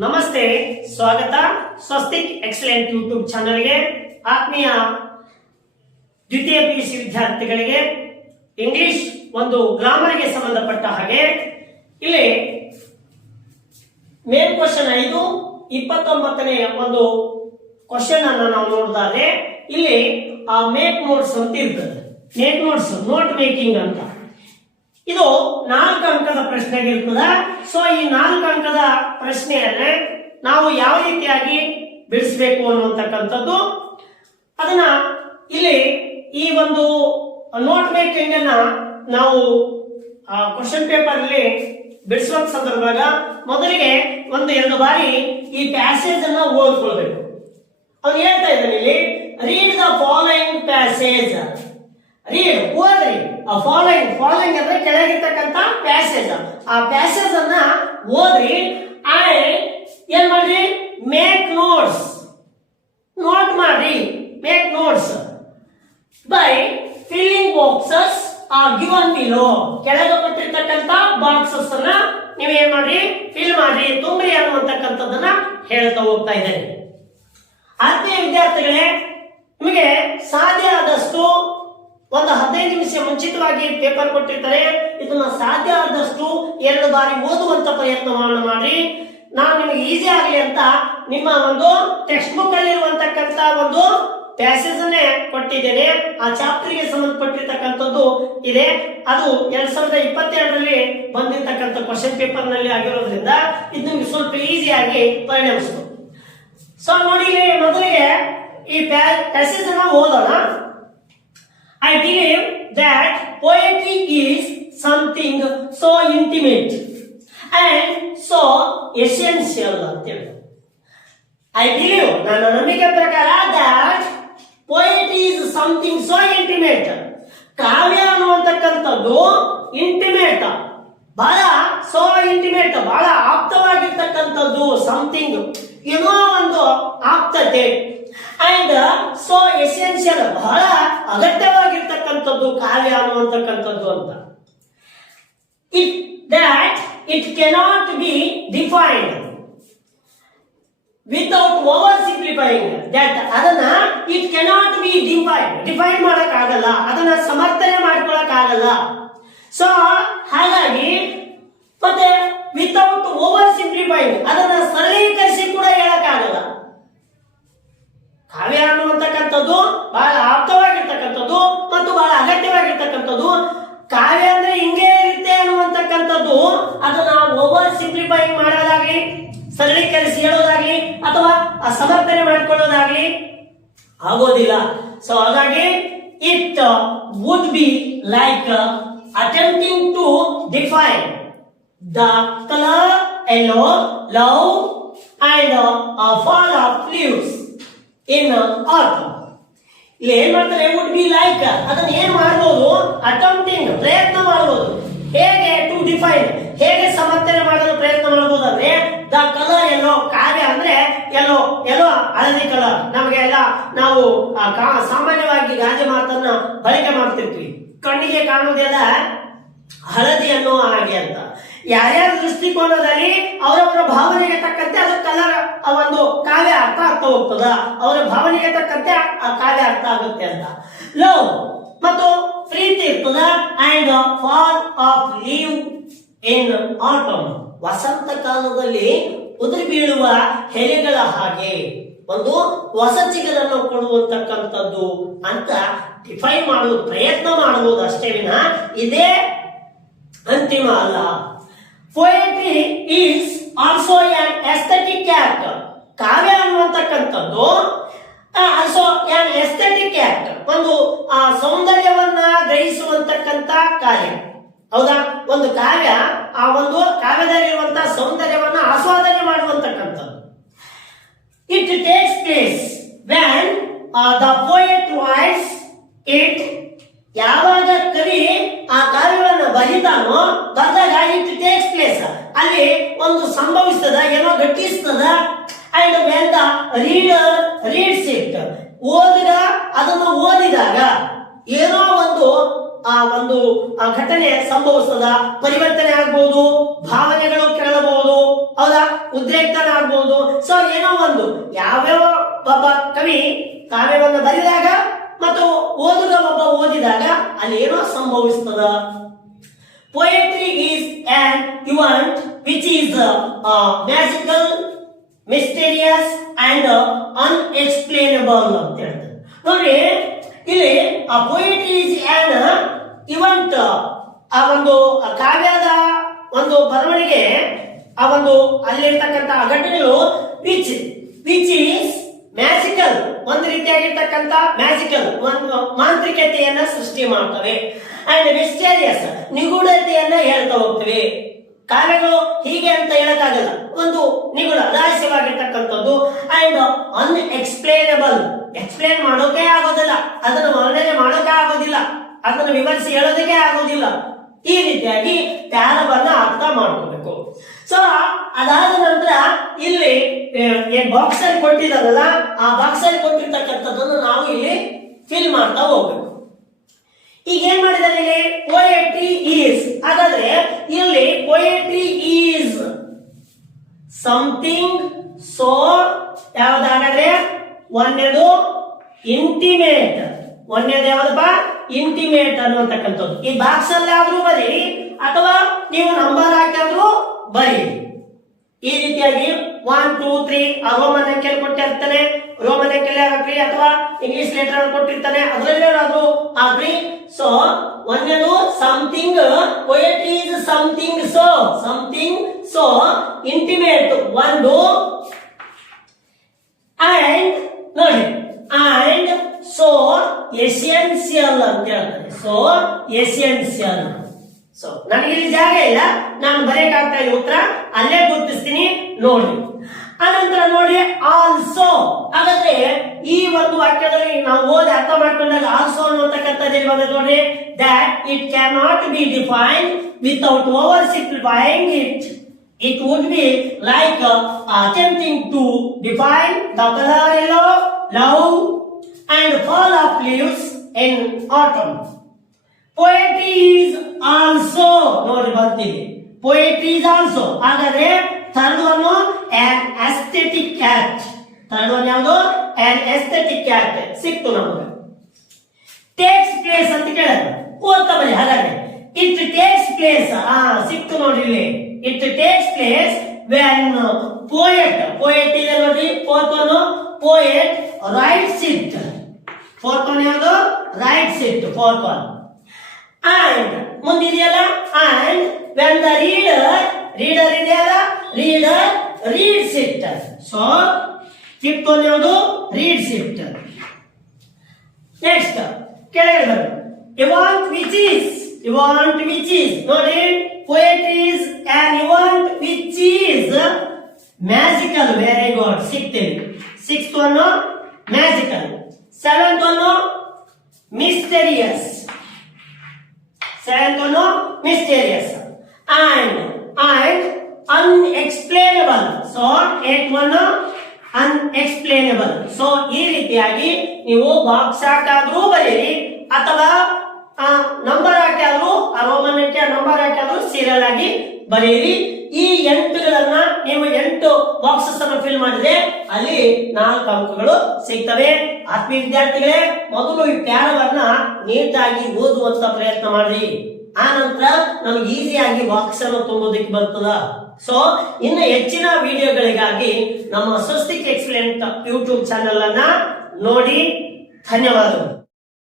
ನಮಸ್ತೆ, ಸ್ವಾಗತ. Swastik excellent YouTube ಚಾನಲ್ಗೆ, ಆತ್ಮೀಯ ದ್ವಿತೀಯ ಪಿ ಯು ಸಿ ವಿದ್ಯಾರ್ಥಿಗಳಿಗೆ, ಇಂಗ್ಲಿಷ್ ಒಂದು ಗ್ರಾಮರ್ಗೆ ಸಂಬಂಧಪಟ್ಟ ಹಾಗೆ, ಇಲ್ಲಿ ಮೇನ್ ಕ್ವಶನ್ ಐದು, ಇಪ್ಪತ್ತೊಂಬತ್ತನೇ ಒಂದು ಕ್ವಶನ್ ಅನ್ನು ನಾವು ನೋಡಿದಾದ್ರೆ, ಇಲ್ಲಿ ಆ ಮೇಕ್ ನೋಟ್ಸ್ ಅಂತ ಇರ್ತದೆ. ಮೇಕ್ ನೋಟ್ಸ್ ನೋಟ್ ಮೇಕಿಂಗ್ ಅಂತ. ಇದು ನಾಲ್ಕು ಅಂಕದ ಪ್ರಶ್ನೆಗಿರ್ತದ ಸೊ ಈ ನಾಲ್ಕು ಅಂಕದ ಪ್ರಶ್ನೆಯನ್ನ ನಾವು ಯಾವ ರೀತಿಯಾಗಿ ಬಿಡಿಸ್ಬೇಕು ಅನ್ನುವಂತಕ್ಕಂಥದ್ದು ಅದನ್ನ ಇಲ್ಲಿ ಈ ಒಂದು ನೋಟ್ ಮೇಕಿಂಗ್ ಅನ್ನ ನಾವು ಕ್ವಶನ್ ಪೇಪರ್ ಅಲ್ಲಿ ಬಿಡಿಸುವ ಸಂದರ್ಭದಾಗ ಮೊದಲಿಗೆ ಒಂದು ಎರಡು ಬಾರಿ ಈ ಪ್ಯಾಸೇಜ್ ಅನ್ನ ಓದ್ಕೊಳ್ಬೇಕು. ಅವ್ನು ಹೇಳ್ತಾ ಇದ್ದಾನೆ ಇಲ್ಲಿ read the following passage read ಓದ್ರಿ. ಆ ಫಾಲೋಯಿಂಗ್ ಫಾಲೋಯಿಂಗ್ ಅಂದ್ರೆ ಕೆಳಗಿರ್ತಕ್ಕಂತ ಪ್ಯಾಸೇಜ್ ಆ ಪ್ಯಾಸೇಜ್ ಅನ್ನ ಓದ್ರಿ. ಐ ಏನ್ ಮಾಡ್ರಿ? ಮೇಕ್ ನೋಟ್ಸ್ ನೋಟ್ ಮಾಡ್ರಿ. Make notes by filling boxes are given below ಕೆಳಗೆ ಕೊಟ್ಟಿರ್ತಕ್ಕಂತ ಬಾಕ್ಸಸ್ ಅನ್ನ ನೀವು ಏನ್ ಮಾಡ್ರಿ? ಫಿಲ್ ಮಾಡ್ರಿ. ತುಂಬ್ರಿ ಅನ್ನುವಂತಕ್ಕಂಥದ್ದನ್ನ ಹೇಳ್ತಾ ಹೋಗ್ತಾ ಇದ್ದೇನೆ ಆತ್ಮೀಯ ವಿದ್ಯಾರ್ಥಿಗಳೇ, ನಿಮಗೆ ಸಾಧ್ಯ ಆದಷ್ಟು ಒಂದು ಹದಿನೈದು ನಿಮಿಷ ಮುಂಚಿತವಾಗಿ ಪೇಪರ್ ಕೊಟ್ಟಿರ್ತಾರೆ. ಇದನ್ನ ಸಾಧ್ಯ ಆದಷ್ಟು ಎರಡು ಬಾರಿ ಓದುವಂತ ಪ್ರಯತ್ನವನ್ನು ಮಾಡಿ ನಾನು ನಿಮಗೆ ಈಸಿ ಆಗಲಿ ಅಂತ ನಿಮ್ಮ ಒಂದು ಟೆಕ್ಸ್ಟ್ ಬುಕ್ ಅಲ್ಲಿ ಒಂದು ಪ್ಯಾಸೇಜ್ ಅನ್ನೇ ಕೊಟ್ಟಿದ್ದೇನೆ. ಆ ಚಾಪ್ಟರ್ಗೆ ಸಂಬಂಧಪಟ್ಟಿರ್ತಕ್ಕಂಥದ್ದು ಇದೆ. ಅದು ಎರಡ್ ಸಾವಿರದ ಇಪ್ಪತ್ತೆರಡರಲ್ಲಿ ಬಂದಿರತಕ್ಕಂಥ ಕ್ವಶನ್ ಪೇಪರ್ನಲ್ಲಿ ಆಗಿರೋದ್ರಿಂದ ಇದು ನಿಮಗೆ ಸ್ವಲ್ಪ ಈಸಿಯಾಗಿ ಪರಿಣಮಿಸಿತು. ಸೊ ನೋಡಿ ಮೊದಲಿಗೆ ಈ ಪ್ಯಾಸೇಜ್ ಅನ್ನ ಓದೋಣ. I believe that poetry is something so intimate and so essential ಅಂತೇಳಿ. ಐ ಬಿಲೀವ್ ನನ್ನ ನಂಬಿಕೆ ಪ್ರಕಾರ that poetry is something so intimate. ಕಾವ್ಯ ಅನ್ನುವಂತಕ್ಕಂಥದ್ದು ಇಂಟಿಮೇಟ್ ಬಹಳ ಸೋ ಇಂಟಿಮೇಟ್ ಬಹಳ ಆಪ್ತವಾಗಿರ್ತಕ್ಕಂಥದ್ದು ಸಮಥಿಂಗ್ ಏನೋ ಒಂದು ಆಪ್ತತೆ. ಅಂಡ್ ಸೊ ಎಸೆನ್ಷಿಯಲ್ ಬಹಳ ಅಗತ್ಯವಾಗಿರ್ತಕ್ಕಂಥದ್ದು, ಕಾರ್ಯ ಅನ್ನುವಂತಕ್ಕಂಥದ್ದು ಅಂತ. It that it cannot be defined. Without oversimplifying that ಅದನ್ನ it cannot be define define ಮಾಡಕ್ ಆಗಲ್ಲ ಅದನ್ನ ಸಮರ್ಥನೆ ಮಾಡ್ಕೊಳಕ್ ಆಗಲ್ಲ ಸೊ ಹಾಗಾಗಿ, ಮತ್ತೆ ವಿತೌಟ್ ಓವರ್ ಸಿಂಪ್ಲಿಫೈಯಿಂಗ್ ಅದನ್ನ ಸರಳೀಕರಿಸಿ ಕೂಡ ಹೇಳಕ್ ಆಗಲ್ಲ ಕಾವ್ಯ ಅನ್ನುವಂತಕ್ಕಂಥದ್ದು ಬಹಳ ಆಪ್ತವಾಗಿರ್ತಕ್ಕಂಥದ್ದು ಮತ್ತು ಬಹಳ ಅಗತ್ಯವಾಗಿರ್ತಕ್ಕಂಥದ್ದು ಕಾವ್ಯ ಅಂದ್ರೆ ಹಿಂಗೆ ಇರುತ್ತೆ ಅನ್ನುವಂತಕ್ಕಂಥದ್ದು. ಅದನ್ನ ಓವರ್ ಸಿಂಪ್ಲಿಫೈ ಮಾಡೋದಾಗ್ಲಿ, ಸರಳೀಕರಿಸಿ ಹೇಳೋದಾಗ್ಲಿ, ಅಥವಾ ಸಮರ್ಥನೆ ಮಾಡಿಕೊಳ್ಳೋದಾಗ್ಲಿ ಆಗೋದಿಲ್ಲ. ಸೊ ಹಾಗಾಗಿ it would be like attempting to define the colour yellow love and fall of leaves in ಅರ್ಥ ಇಲ್ಲಿ ಏನ್ ಮಾಡ್ತಾರೆ? ವುಡ್ ಬಿ ಲೈಕ್ ಅದನ್ನ ಏನ್ ಮಾಡ್ಬೋದು? ಅಟೆಂಪ್ಟಿಂಗ್ ಪ್ರಯತ್ನ ಮಾಡಬಹುದು. ಹೇಗೆ ಟು ಡಿಫೈನ್ ಹೇಗೆ ಸಮರ್ಥನೆ ಮಾಡಲು ಪ್ರಯತ್ನ ಮಾಡಬಹುದು ಅಂದ್ರೆ ದ ಕಲರ್ ಎಲ್ಲೋ ಕಾರ್ಯ ಅಂದ್ರೆ ಎಲ್ಲೋ ಎಲ್ಲೋ ಹಳದಿ ಕಲರ್ ನಮಗೆ ಎಲ್ಲ ನಾವು ಸಾಮಾನ್ಯವಾಗಿ ಗಾಜಿ ಮಾತನ್ನ ಬಳಕೆ ಮಾಡ್ತಿರ್ತೀವಿ. ಕಣ್ಣಿಗೆ ಕಾಣುವುದೆಲ್ಲ ಹಳದಿ ಅನ್ನೋ ಹಾಗೆ ಅಂತ. ಯಾರ್ಯಾರ ದೃಷ್ಟಿಕೋನದಲ್ಲಿ ಅವರವರ ಭಾವನೆಗೆ ತಕ್ಕಂತೆ ಅದು ಕಲರ್ ಒಂದು ಕಾವ್ಯ ಅರ್ಥ ಆಗ್ತಾ ಹೋಗ್ತದ. ಅವರ ಭಾವನೆಗೆ ತಕ್ಕಂತೆ ಆ ಕಾವ್ಯ ಅರ್ಥ ಆಗುತ್ತೆ ಅಂತ. ಲವ್ ಮತ್ತು ಪ್ರೀತಿ ಇರ್ತದ and fall of leave in autumn ವಸಂತ ಕಾಲದಲ್ಲಿ ಉದುರಿ ಬೀಳುವ ಹೆಲೆಗಳ ಹಾಗೆ. ಒಂದು ಹೊಸ ಚಿಗರನ್ನು ಕೊಡುವಂತಕ್ಕಂಥದ್ದು ಅಂತ ಡಿಫೈನ್ ಮಾಡುವ ಪ್ರಯತ್ನ ಮಾಡುವುದು ಅಷ್ಟೇ ವಿನ ಇದೇ ಅಂತಿಮ ಅಲ್ಲ. Poetry is also an aesthetic act ಕಾವ್ಯ ಅನ್ನುವಂತಕ್ಕಂಥದ್ದು ಆಲ್ಸೋ ಆನ್ ಎಸ್ಥೆಟಿಕ್ ಆಕ್ಟ್ ಒಂದು, ಆ ಸೌಂದರ್ಯವನ್ನ ಗ್ರಹಿಸುವಂತಕ್ಕಂತ ಕಾರ್ಯ. ಹೌದಾ? ಒಂದು ಕಾವ್ಯ ಆ ಒಂದು ಕಾವ್ಯದಲ್ಲಿರುವಂತಹ ಸೌಂದರ್ಯವನ್ನ ಆಸ್ವಾದನೆ ಮಾಡುವಂತಕ್ಕಂಥದ್ದು. It takes place when the poet voice it ಯಾವಾಗ ಕವಿ ಆ ಕಾವ್ಯವನ್ನು ಬರಿತಾನೋ, ಬರೆದಾಗ ಇಟ್ ಟೇಕ್ಸ್ ಪ್ಲೇಸ್ ಅಲ್ಲಿ ಒಂದು ಸಂಭವಿಸ್ತದ, ಏನೋ ಘಟಿಸ್ತದ and when the reader reads it ಓದಿಗ ಅದನ್ನು ಓದಿದಾಗ ಏನೋ ಒಂದು, ಆ ಒಂದು, ಆ ಘಟನೆ ಸಂಭವಿಸ್ತದ ಪರಿವರ್ತನೆ ಆಗ್ಬಹುದು ಭಾವನೆಗಳು ಕೆರಳಬಹುದು, ಹೌದಾ? ಉದ್ರೇಕ್ತನ ಆಗ್ಬಹುದು ಸೊ ಏನೋ ಒಂದು, ಯಾವ್ಯಾವ ಒಬ್ಬ ಕವಿ ಕಾವ್ಯವನ್ನು ಬರೆದಾಗ ಮತ್ತು ಓದುಗ ಒಬ್ಬ ಓದಿದಾಗ ಅಲ್ಲಿ ಏನೋ ಸಂಭವಿಸ್ತದ poetry is an event which is magical mysterious and unexplainable ಅಂತ ಹೇಳ್ತಾರೆ. ನೋಡ್ರಿ ಇಲ್ಲಿ ಆ ಪೊಯಿಟ್ ಇಸ್ ಆನ್ ಇವೆಂಟ್ ಆ ಒಂದು ಕಾವ್ಯದ ಒಂದು ಬರವಣಿಗೆ, ಆ ಒಂದು ಅಲ್ಲಿರ್ತಕ್ಕಂಥ ಘಟನೆಗಳು ವಿಚ್ ವಿಚ್ ಈಸ್ ಮ್ಯಾಸಿಕಲ್ ಒಂದು ರೀತಿಯಾಗಿರ್ತಕ್ಕಂಥ ಮ್ಯಾಸಿಕಲ್ ಒಂದು ಮಾಂತ್ರಿಕತೆಯನ್ನ ಸೃಷ್ಟಿ ಮಾಡ್ತವೆ. ಅಂಡ್ ಮಿಸ್ಟೇರಿಯಸ್ ನಿಗೂಢತೆಯನ್ನ ಹೇಳ್ತಾ ಹೋಗ್ತವೆ. ಕಾವ್ಯಗಳು ಹೀಗೆ ಅಂತ ಹೇಳಕ್ಕಾಗಲ್ಲ. ಒಂದು ನಿಗೂಢ, ರಹಸ್ಯವಾಗಿರ್ತಕ್ಕಂಥದ್ದು. ಅಂಡ್ ಅನ್ಎಕ್ಸ್ಪ್ಲೇನಬಲ್ ಎಕ್ಸ್ಪ್ಲೇನ್ ಮಾಡೋಕೆ ಆಗೋದಿಲ್ಲ. ಅದನ್ನು ವರ್ಣನೆ ಮಾಡೋಕೆ ಆಗೋದಿಲ್ಲ. ಅದನ್ನು ವಿವರಿಸಿ ಹೇಳೋದಕ್ಕೆ ಆಗೋದಿಲ್ಲ. ಈ ರೀತಿಯಾಗಿ ಪ್ಯಾರವನ್ನ ಅರ್ಥ ಮಾಡ್ಕೋಬೇಕು. ಸೊ ಅದಾದ ನಂತರ ಇಲ್ಲಿ ಬಾಕ್ಸ್ ಅಲ್ಲಿ ಕೊಟ್ಟಿದಾರಲ್ಲ ಆ ಬಾಕ್ಸ್ ಅಲ್ಲಿ ಕೊಟ್ಟಿರ್ತಕ್ಕಂಥದ್ದನ್ನು ನಾವು ಇಲ್ಲಿ ಫಿಲ್ ಮಾಡ್ತಾ ಹೋಗ್ಬೇಕು. ಈಗ ಏನ್ ಮಾಡಿದಾರೆ ಇಲ್ಲಿ? ಪೊಯೆಟ್ರಿ ಈಸ್ ಹಾಗಾದ್ರೆ ಇಲ್ಲಿ ಪೊಯೆಟ್ರಿ ಈಸ್ ಸಮಥಿಂಗ್ ಸೋ ಯಾವ್ದಾಗಾದ್ರೆ ಒಂದೇದು ಇಂಟಿಮೇಟ್ ಒಂದೇದು ಯಾವ್ದಪ್ಪ? ಇಂಟಿಮೇಟ್ ಅನ್ನುವಂತಕ್ಕಂಥದ್ದು. ಈ ಬಾಕ್ಸ್ ಅಲ್ಲಿ ಆದ್ರೂ ಬರೀ, ಅಥವಾ ನೀವು ನಂಬರ್ ಹಾಕಿದ್ರು ಬರೀ. ಈ ರೀತಿಯಾಗಿ ಒನ್ ಟೂ ತ್ರೀ ರೋಮನ್ ಅಂಕೆಲ್ ಕೊಟ್ಟಿರ್ತಾನೆ ರೋಮನ್ ಅಂಕೆಲ್ ಹಾಕ್ರಿ, ಅಥವಾ ಇಂಗ್ಲಿಷ್ ಲೆಟರ್ ಕೊಟ್ಟಿರ್ತಾನೆ. ಅದರಲ್ಲಿ ಅದು ಹಾಕ್ರಿ. So ಒಂದೇದು something poetry is something so something so intimate ಒಂದು ಅಂಡ್ ನೋಡಿ ಅಂಡ್ ಸೊ ಎಸೆನ್ಸಿಯಲ್ ಅಂತ ಹೇಳ್ತಾರೆ. ಸೊ ಎಸಿಯನ್ಸಿಯಲ್ ಸೊ ಇಲ್ಲಿ ಜಾಗ ಇಲ್ಲ. ನಾನು ಬರೆಯಕ್ಕಾಗ್ತಾ ಉತ್ತರ ಅಲ್ಲೇ ಗುರುತಿಸ್ತೀನಿ, ನೋಡಿ. ಅನಂತರ ನೋಡಿ ಆಲ್ಸೋ ಹಾಗಾದ್ರೆ ಈ ಒಂದು ವಾಕ್ಯದಲ್ಲಿ ನಾವು ಓದಿ ಅರ್ಥ ಮಾಡ್ಕೊಂಡಾಗ ಆಲ್ಸೋ ಅನ್ನುವಂತಕ್ಕಂಥದ್ದು ಬಂದ ನೋಡಿ that it can not be define without oversimplifying it it would be like attempting to define the colour yellow love and fall of leaves in autumn. Poetry is also, ನೋಡಿ ಬರ್ತೀವಿ ಪೊಯೆಟ್ರಿ ಇಸ್ ಆಲ್ಸೋ ಹಾಗಾದ್ರೆ third one an aesthetic act third one ಯಾವುದು? An aesthetic act ಸಿಕ್ತು ನಮಗೆ. Takes place ಅಂತ ಕೇಳಿದ್ರು ಓದ್ತಾ ಬನ್ನಿ, ಹಾಗಾದ್ರೆ. ಇಟ್ ಟೇಕ್ಸ್ ಪ್ಲೇಸ್ ಆ, ಸಿಕ್ತು ನೋಡ್ರಿ ಇಲ್ಲಿ. It takes place when poet poet ಇದೆ ನೋಡ್ರಿ fourth one poet writes it fourth one ಯಾವುದು? Writes it fourth one and ಮುಂದಿದೆಯಲ್ಲ? And when the reader reader ಇದೆಯಲ್ಲ? Reader reads it so fifth one ಯಾವುದು? Reads it next ಕೆಳಗಡೆ ಬನ್ನಿ. Event which is event which is ನೋಡಿ poetry is an event which is magical very good ಸಿಕ್ತೇವೆ sixth one magical seventh one mysterious seventh one mysterious and and unexplainable. So eight one unexplainable so ಈ ರೀತಿಯಾಗಿ ನೀವು box ಹಾಕಾದ್ರೂ ಬರೀರಿ, ಅಥವಾ number ಹಾಕಿಯಾದ್ರೂ, ಆ Roman number number ಆದ್ರೂ serial ಆಗಿ ಬರೀರಿ. ಈ ಎಂಟುಗಳನ್ನ ನೀವು ಎಂಟು ಬಾಕ್ಸಸ್ ಅನ್ನು ಫಿಲ್ ಮಾಡಿದ್ರೆ ಅಲ್ಲಿ ನಾಲ್ಕು ಅಂಕಗಳು ಸಿಗ್ತವೆ. ಆತ್ಮೀಯ ವಿದ್ಯಾರ್ಥಿಗಳೇ, ಮೊದಲು ಈ ಪ್ಯಾರವನ್ನ ನೀಟಾಗಿ ಓದುವಂತ ಪ್ರಯತ್ನ ಮಾಡಿ ಆ ನಂತರ ನಮ್ಗೆ ಈಸಿಯಾಗಿ ಬಾಕ್ಸ್ ಅನ್ನು ತುಂಬೋದಕ್ಕೆ ಬರ್ತದ. ಸೊ ಇನ್ನು ಹೆಚ್ಚಿನ ವಿಡಿಯೋಗಳಿಗಾಗಿ ನಮ್ಮ ಸ್ವಸ್ತಿಕ್ ಎಕ್ಸಲೆಂಟ್ ಯೂಟ್ಯೂಬ್ ಚಾನೆಲ್ ಅನ್ನ ನೋಡಿ. ಧನ್ಯವಾದಗಳು.